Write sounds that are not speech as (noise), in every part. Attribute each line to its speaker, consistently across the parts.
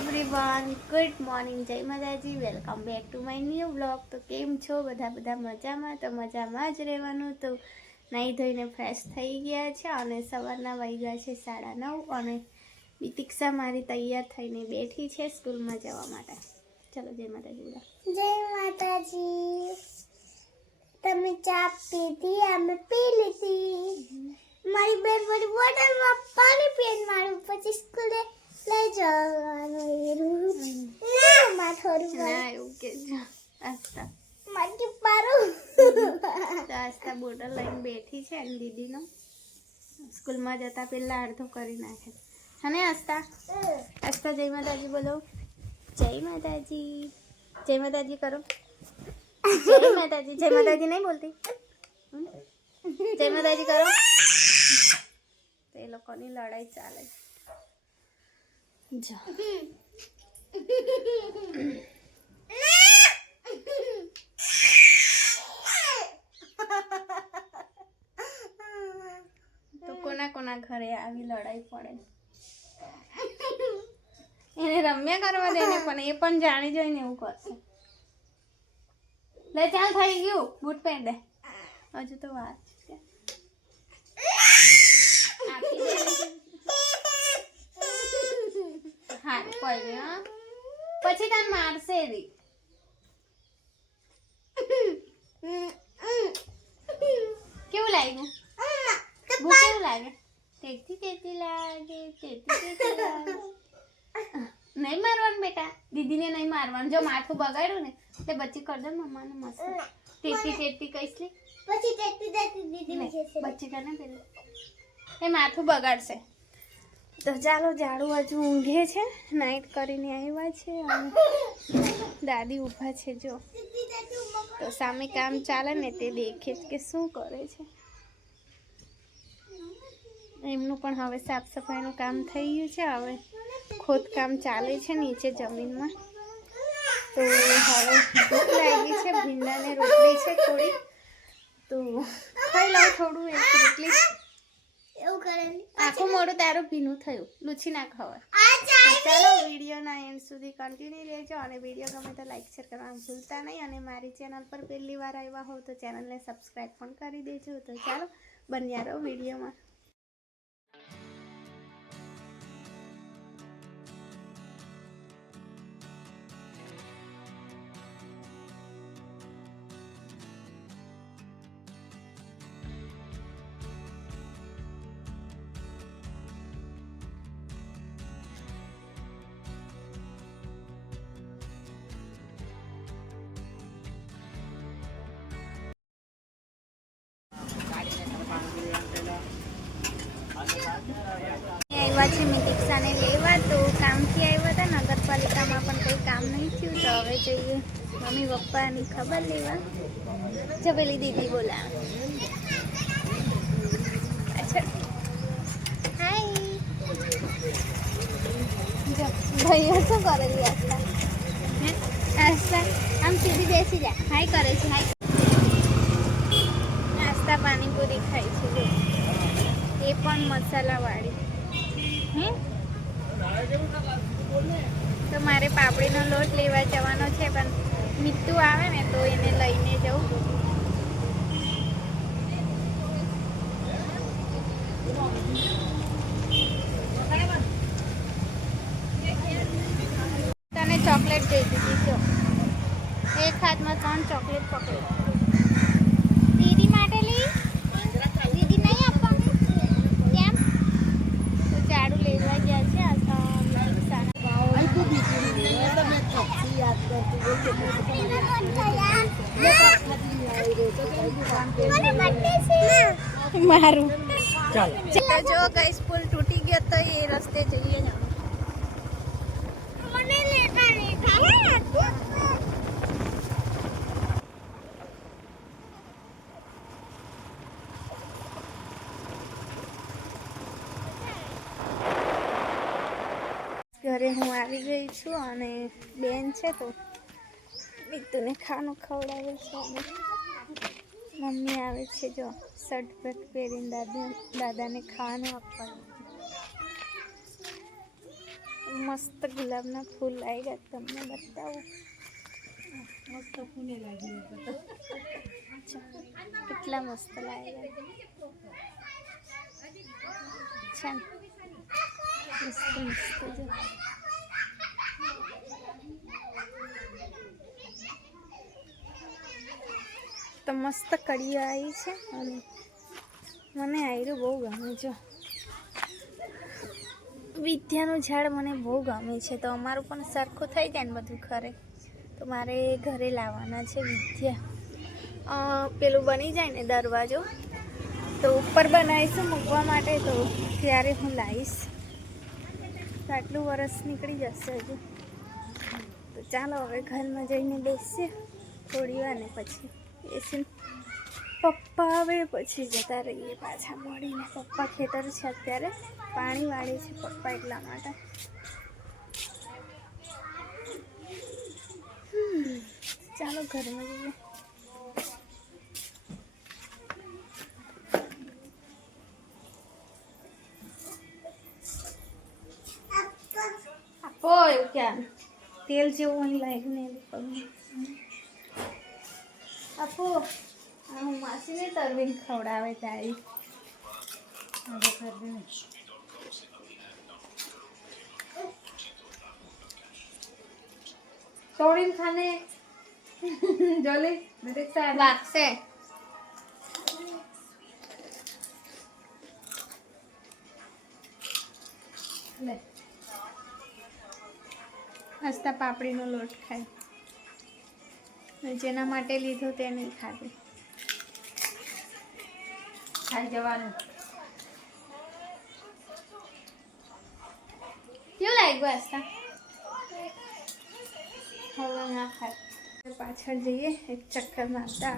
Speaker 1: Everyone good morning જય માતાજી welcome back to my new blog તો કેમ છો? બધા બધા મજામાં? તો મજામાં જ રહેવાનું. તો નાહી ધોઈને ફ્રેશ થઈ ગયા છે અને સવારના વાગ્યા છે સાડા નવ અને દીક્ષા મારી તૈયાર થઈને બેઠી છે સ્કૂલમાં જવા માટે. ચલો જય માતાજી બધા.
Speaker 2: જય માતાજી. તમે ચા પીધી? અમે પી લીધી. મારી બેન મારી બોટલમાં પાણી પીને મારું પછી સ્કૂલે લઈ જવાનું એવું ના માં થોડું
Speaker 1: ના એવું કે આસ્તા
Speaker 2: મારી પારું
Speaker 1: આસ્તા બોટલ લઈને બેઠી છે દીદીનો. સ્કૂલમાં જતા પહેલાં અડધો કરી નાખે. અને આસ્તા આસ્તા જય માતાજી બોલો. જય માતાજી. જય માતાજી કરો. જય માતાજી જય માતાજી નહીં બોલતી? જય માતાજી કરો. એ લોકોની લડાઈ ચાલે જો તો કોના કોના ઘરે આવી લડાઈ પડે? એને રમ્યા કરવા દે ને (laughs) પણ એ પણ જાણી જોઈને એવું કરશે. લે ચાલ થઈ ગયું. બૂટ પહેર દે. હજુ તો વાર છે આપી દે. હા કોઈ હા. પછી તને મારશે રી કેવું લાગ્યું? કેવું લાગે? તેથી તેથી લાગે તેથી તેથી લાગે. નહીં મારવાનું બેટા. દીદીને નહીં મારવાનું. જો માથું બગાડ્યું ને તે બચ્ચી કર દે મમ્માને મસ્ત. તેતી તેતી કહીશ લે.
Speaker 2: પછી દેતી દેતી દીદી
Speaker 1: બચી કર ને પેલું. એ માથું બગાડશે. તો ચાલો જાડુ હજુ ઊંઘે છે નાઈટ કરીને આવ્યા છે અને દાદી ઊભા છે, જો. તો સામે કામ ચાલે ને તે દેખે જ કે શું કરે છે. એમનું પણ હવે સાફ સફાઈનું કામ થઈ ગયું છે, હવે ખોદકામ ચાલે છે નીચે જમીનમાં. તો હવે ભૂખ લાગી છે, ભીંડાને રોટલી છે થોડી. તો ખાઈ લઉં થોડું, એક રોટલી. આખું મોડું તારું ભીનું થયું. લૂછી ના ખબર ચાલો વિડીયોના એન્ડ સુધી કન્ટિન્યુ રહેજો અને વીડિયો ગમે તો લાઈક શેર કરવાનું ભૂલતા નહીં અને મારી ચેનલ પર પહેલી વાર આવ્યા હો તો ચેનલને સબસ્ક્રાઈબ પણ કરી દેજો. તો ચાલો બન્યા રહો વિડીયોમાં. આવ્યા છે, મેં દીક્ષાને લેવા, તો કામથી આવ્યા હતા, નગરપાલિકામાં પણ કંઈ કામ નહીં થયું, તો હવે જઈએ. મમ્મી, પપ્પાની ખબર લેવા. જો પેલી દીદી, બોલા. ભાઈઓ, શું કરે હે? આસ્તા આમ સીધી બેસી જાય હાય કરે છે, હાય. નાસ્તા પાણીપુરી ખાય છે એ પણ મસાલાવાળી. તો મારે પાપડીનો લોટ લેવા જવાનો છે, પણ મીઠું આવે ને તો એને લઈને જવું તને ચોકલેટ દઈ દીધી, જો. એક હાથમાં ત્રણ ચોકલેટ પકડી દીદી માટે લઈ દીદી નહીં આપવાની કેમ તો ઝાડુ લેવા ગયા છે આ તો રિક્ષાના મારું. ચાલો. જો ગઈ પુલ તૂટી ગયો તો એ રસ્તે જઈએ. ઘરે હું આવી ગઈ છું અને બેન છે તો મિતુને ખાનું ખવડાવે છે મમ્મી આવે છે જો શર્ટ પેટ પહેરીને દાદા દાદાને ખાવાનું આપવાનું. મસ્ત ગુલાબના ફૂલ આવી ગયા તમને બતાવું.
Speaker 3: મસ્ત ફૂલે લાગી
Speaker 1: કેટલા મસ્ત લાગ્યા. છે મસ્ત મસ્ત મસ્ત જો. મસ્ત આવી છે અને મને આયરું બહુ ગમે છે. વિદ્યાનું ઝાડ મને બહુ ગમે છે. તો અમારું પણ સરખું થઈ જાય ને બધું ઘરે. તો મારે ઘરે લાવવાના છે વિદ્યા. પેલું બની જાય ને દરવાજો, તો ઉપર બનાવીશું મૂકવા માટે, તો ત્યારે હું લાવીશ. આટલું વરસ નીકળી જશે હજુ. તો ચાલો હવે ઘરમાં જઈને બેસીએ થોડી વાર ને પછી. બેસીને પપ્પા આવે પછી જતા રહીએ પાછા મળીને. પપ્પા ખેતર છે અત્યારે. પાણી વાળે છે પપ્પા એટલા માટે. ચાલો ઘરમાં જઈએ. આપો એવું ક્યાં? તેલ જેવું અહીં લાગ્યું ને એવું પગમાં. આપો. હું માસીને તરવીને ખવડાવે તારી.
Speaker 3: તોડીને ખાને. જલે દરેક સાહેબ
Speaker 1: વાગશે.
Speaker 3: લે.
Speaker 1: હસતા પાપડીનો લોટ ખાય. જેના માટે લીધો તે નહીં ખાધું.
Speaker 3: ખાઈ જવાનું.
Speaker 1: કેવું લાગ્યું આસ્તા હવે ના ખાય. પાછળ જઈએ એક ચક્કર મારતા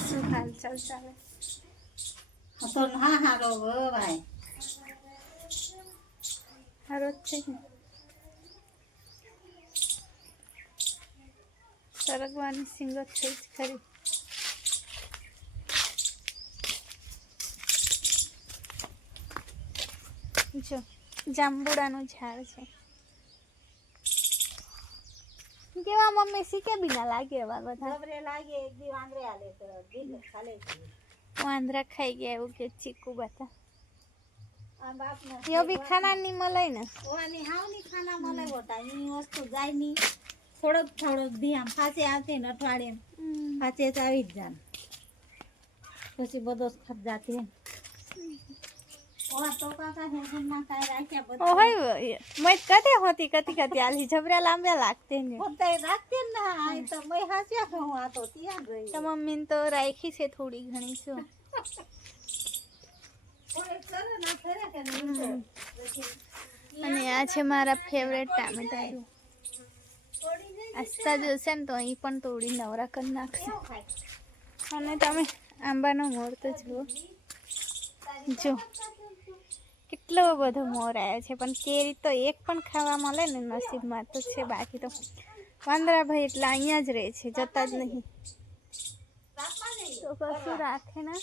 Speaker 1: શું હાલ ચાલ. ચાલે
Speaker 3: હા હા હારો ભાઈ.
Speaker 1: સારો જ છે ને. સરગવાની સિંગત થઈ જ ખરી. જો જાંબુડાનું ઝાડ છે. કેવા મમ્મી શીખે બી ના લાગે એવા બધા?
Speaker 3: લાગે એક દી વાંદરે આલે તો ખાલે
Speaker 1: વાંદરા ખાઈ ગયા એવું કે ચીકુ બધા
Speaker 3: આ બાપ નો
Speaker 1: યો બી ખાના નહીં મલાઈ ને.
Speaker 3: હાવ હાવની ખાના મળે બોટા એની વસ્તુ જાય ની થોડોક થોડોક ધ્યાન. ફાંસે આવતી ને અઠવાડિયે. ફાંસે જ આવી જ જાન. પછી બધો ખપ જાતે એમ ઓવા તો કાકા હે હે ના કાય રાખ્યા બધા.
Speaker 1: ઓય મેં કદે હોતી કતી કતી આલી જબરા લાંબા લાગતે ને.
Speaker 3: રાખતે ને ના તો મેં હાસ્યા કહું આ તો ત્યાં ગઈ
Speaker 1: તો મમ્મીને તો રાખી છે થોડી ઘણી
Speaker 3: નહીં
Speaker 1: અને આ છે મારા ફેવરેટ ટામેટા જો આસ્તા જોશે ને તો અહીં પણ તોડી નવરા કરી નાખશે. અને તમે આંબાનો મોર તો જુઓ. જો કેટલો બધો મોર આવ્યો છે. પણ કેરી તો એક પણ ખાવા મળે ને નસીબમાં તો છે બાકી તો. વાંદરાભાઈ એટલે અહીંયા જ રહે છે જતા જ નહીં. તો કશું રાખે ના.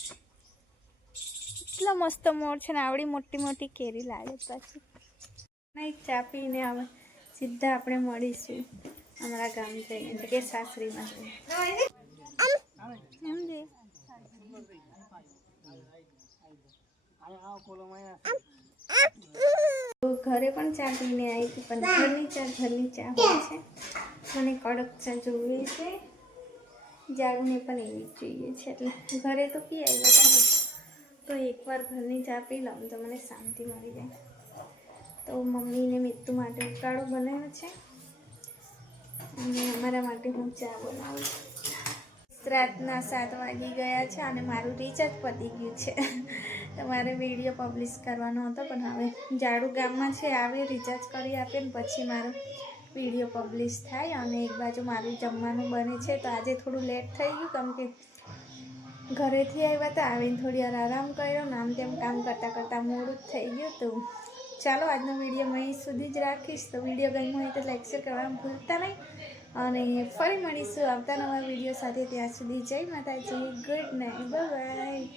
Speaker 1: એટલો મસ્ત મોર છે ને આવડી મોટી મોટી કેરી લાગે પછી. નહીં ચા પીને આવે સીધા આપણે મળીશું. અમારા ગામ છે એટલે કે સાસરીમાં છે. સમજે ઘરે પણ ચા પીને આવી હતી, પણ ઘરની ચા ઘરની ચા હોય છે. મને કડક ચા જોઈએ છે. જાગને પણ એવી જ જોઈએ છે. એટલે ઘરે તો પી આવ્યા હતા તો એકવાર ઘરની ચા પી લઉં તો મને શાંતિ મળી જાય. તો મમ્મીને મિત્તુ માટે ઉકાળો બનાવ્યો છે. અને અમારા માટે હું ચા બનાવું રાતના સાત વાગી ગયા છે અને મારું રિચાર્જ પતી ગયું છે. તમારે વીડિયો પબ્લિશ કરવાનો હતો, પણ હવે જાડુ ગામમાં છે, આવે રિચાર્જ કરી આપે ને પછી મારો વીડિયો પબ્લિશ થાય અને એક બાજુ મારું જમવાનું બને છે. તો આજે થોડું લેટ થઈ ગયું, કેમ કે ઘરેથી આવ્યા હતા, આવીને થોડી વાર આરામ કર્યો ને આમ તેમ કામ કરતાં કરતાં મોડું જ થઈ ગયું તો ચાલો આજનો વીડિયો અહીં સુધી જ રાખીશ. તો વીડિયો ગમ્યો હોય તો લાઈક, શેર કરવાનું ભૂલતા નહીં. અને ફરી મળીશું આવતા નવા વીડિયો સાથે. ત્યાં સુધી જય માતાજી. Good night bye